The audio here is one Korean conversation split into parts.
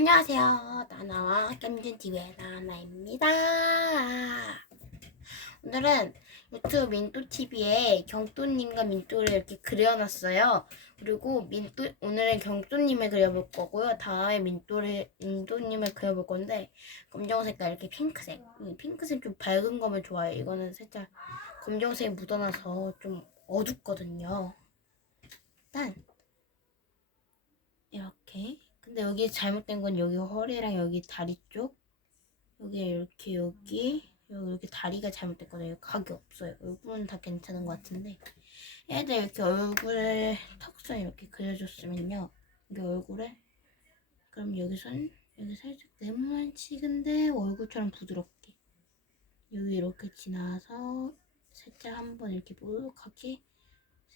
안녕하세요. 나나와 겜준TV의 나나입니다. 오늘은 유튜브 민또TV에 경또님과 민또를 이렇게 그려놨어요. 그리고 민또, 오늘은 경또님을 그려볼 거고요. 다음에 민또를, 민또님을 그려볼 건데, 검정 색깔 이렇게 핑크색. 이 핑크색 좀 밝은 거면 좋아요. 이거는 살짝 검정색이 묻어나서 좀 어둡거든요. 일단, 이렇게. 근데 여기 잘못된 건 여기 허리랑 여기 다리 쪽. 여기 이렇게 여기 여기 이렇게 다리가 잘못됐거든요. 각이 없어요. 얼굴은 다 괜찮은 것 같은데 얘들 이렇게 얼굴에 턱선 이렇게 그려줬으면요. 여기 얼굴에 그럼 여기선 여기 살짝 네모난 치근데 얼굴처럼 부드럽게 여기 이렇게 지나서 살짝 한번 이렇게 볼록하게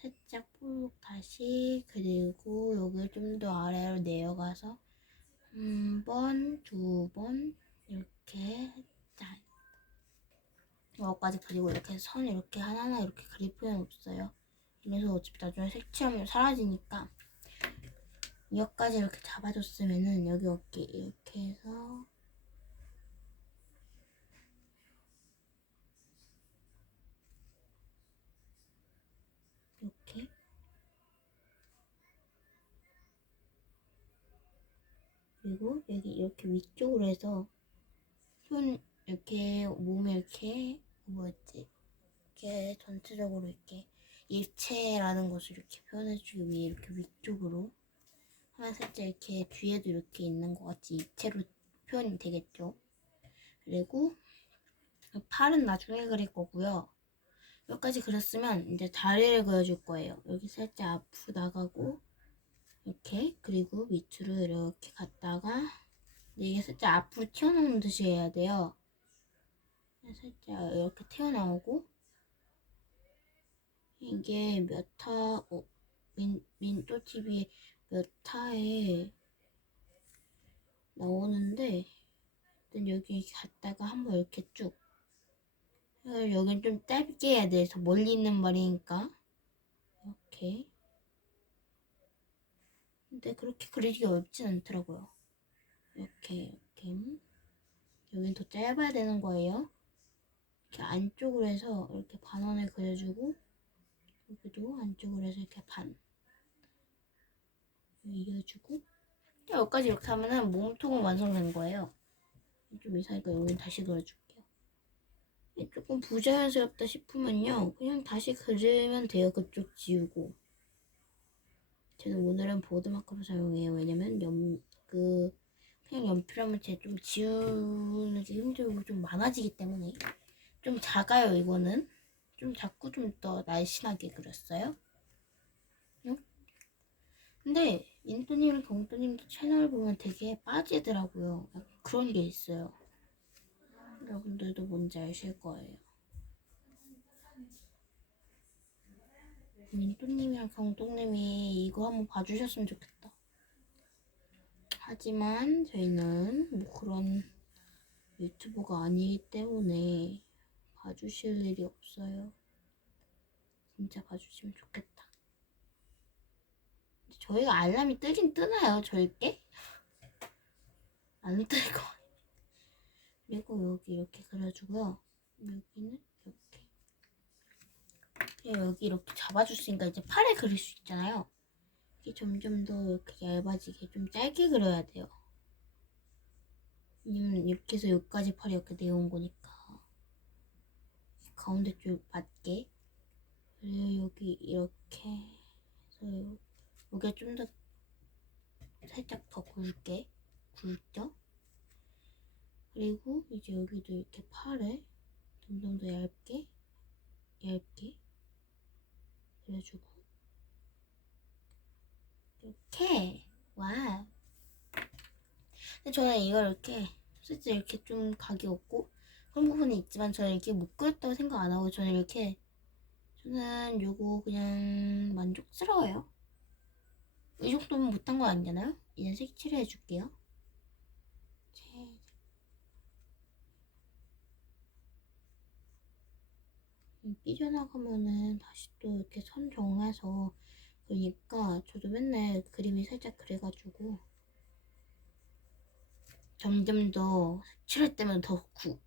살짝 볼록 다시 그리고 여기 좀 더 아래로 내려가서 한 번, 두 번 이렇게 짠 여기까지 그리고 이렇게 선 이렇게 하나하나 이렇게 그릴 필요는 없어요. 이래서 어차피 나중에 색칠하면 사라지니까 여기까지 이렇게 잡아줬으면은 여기 어깨 이렇게 해서 이렇게 그리고 여기 이렇게 위쪽으로 해서 손 이렇게 몸에 이렇게 뭐였지 이렇게 전체적으로 이렇게 일체라는 것을 이렇게 표현해주기 위해 이렇게 위쪽으로 하면 살짝 이렇게 뒤에도 이렇게 있는 것 같이 입체로 표현이 되겠죠. 그리고 팔은 나중에 그릴 거고요. 여기까지 그렸으면 이제 다리를 그려줄 거예요. 여기 살짝 앞으로 나가고 이렇게 그리고 밑으로 이렇게 갔다가 이게 살짝 앞으로 튀어나오는 듯이 해야 돼요. 살짝 이렇게 튀어나오고 이게 몇 타, 어, 민, 민또 TV 몇 타에 나오는데 일단 여기 갔다가 한번 이렇게 쭉 여긴 좀 짧게 해야 돼. 서 멀리 있는 말이니까 이렇게 근데 그렇게 그리기가 어렵진 않더라고요. 이렇게 이렇게 여긴 더 짧아야 되는 거예요. 이렇게 안쪽으로 해서 이렇게 반원을 그려주고 여기도 안쪽으로 해서 이렇게 반 이어주고 여기까지 이렇게 하면은 몸통은 완성된 거예요. 좀 이상하니까 여기 다시 그려줄게요. 조금 부자연스럽다 싶으면요. 그냥 다시 그리면 돼요. 그쪽 지우고. 저는 오늘은 보드마커를 사용해요. 왜냐면 연, 그, 그냥 연필하면 제좀 지우는 게 힘들고 좀 많아지기 때문에 좀 작아요, 이거는. 좀 작고 좀 더 날씬하게 그렸어요. 응? 근데 인도님이랑 경도님도 채널 보면 되게 빠지더라고요. 그런 게 있어요. 여러분들도 뭔지 아실 거예요. 민또님이랑 경동님이 이거 한번 봐주셨으면 좋겠다. 하지만 저희는 뭐 그런 유튜버가 아니기 때문에 봐주실 일이 없어요. 진짜 봐주시면 좋겠다. 저희가 알람이 뜨긴 뜨나요? 저희께? 안 뜰 거. 그리고 여기 이렇게 그려주고요. 여기는 여기 이렇게 잡아줬으니까 이제 팔에 그릴 수 있잖아요. 이게 점점 더 이렇게 얇아지게 좀 짧게 그려야 돼요. 왜냐면 이렇게 해서 여기까지 팔이 이렇게 내온 거니까. 가운데 쪽 맞게. 그리고 여기 이렇게 해서 여기가 좀 더 살짝 더 굵게 굵죠? 그리고 이제 여기도 이렇게 팔을 점점 더 얇게 얇게 그려주고. 이렇게. 와 근데 저는 이걸 이렇게 실제 이렇게 좀 각이 없고 그런 부분이 있지만 저는 이렇게 못 그렸다고 생각 안 하고 저는 이렇게 저는 요거 그냥 만족스러워요. 이 정도면 못한 거 아니잖아요? 이제 색칠을 해줄게요 삐져나가면은 다시 또 이렇게 선 정해서 그러니까 저도 맨날 그림이 살짝 그래가지고 점점 더 색칠할 때면 더 구,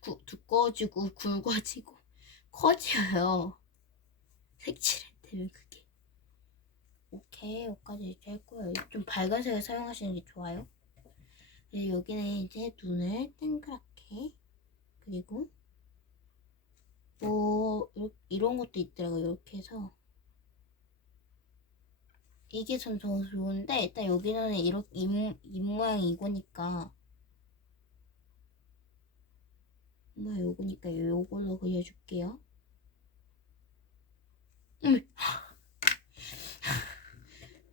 구, 두꺼워지고 굵어지고 커져요. 색칠할 때면 그게. 오케이, 여기까지 할 거예요. 좀 밝은 색을 사용하시는 게 좋아요. 그리고 여기는 이제 눈을 동그랗게 그리고 뭐 요- 이런 것도 있더라고요. 이렇게 해서 이게 전 더 좋은데 일단 여기는 이렇게 입, 입 모양이 이거니까 뭐 요거니까 요걸로 그려줄게요. 음.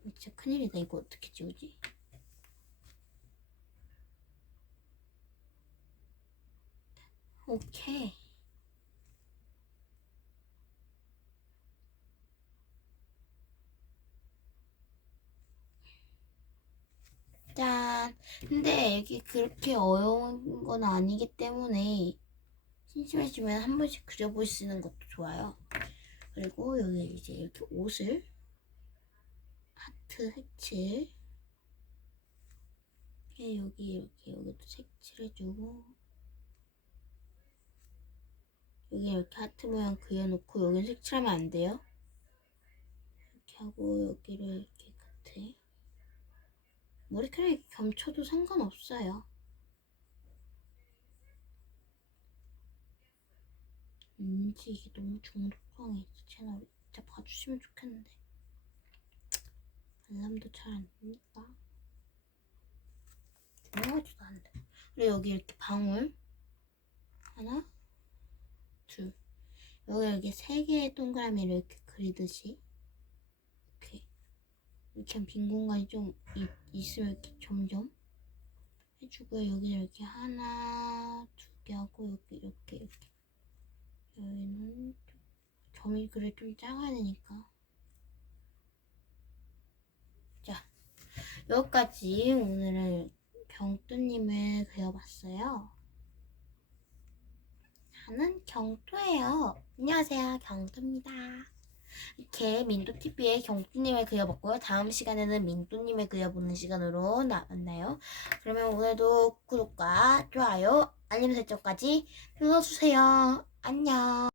진짜 큰일이다. 이거 어떻게 지우지? 오케이. 짠. 근데 이게 그렇게 어려운 건 아니기 때문에 심심해지면 한 번씩 그려보시는 것도 좋아요. 그리고 여기 이제 이렇게 옷을 하트 색칠 여기 이렇게 여기도 색칠해주고 여기 이렇게 하트 모양 그려놓고 여기 색칠하면 안 돼요. 이렇게 하고 여기를 이렇게 머리카락이 겸쳐도 상관없어요. 왠지 이게 너무 중독성이 있어 채널이. 진짜 봐주시면 좋겠는데. 알람도 잘 안 되니까. 중요하지도 않은데. 그리고 여기 이렇게 방울. 하나 둘. 여기 여기 세 개의 동그라미를 이렇게 그리듯이. 이렇게 이렇게 빈 공간이 좀 있, 있으면 이렇게 점점 해주고요 여기 이렇게 하나 두 개 하고 여기 이렇게 이렇게 여기는 좀 점이 그래 좀 작아야 되니까 자 여기까지 오늘은 경뚜님을 그려봤어요 저는 경토예요. 안녕하세요. 경토입니다. 이렇게 민토TV의 경토님을 그려봤고요. 다음 시간에는 민토님을 그려보는 시간으로 나- 만나요. 그러면 오늘도 구독과 좋아요, 알림 설정까지 눌러주세요. 안녕.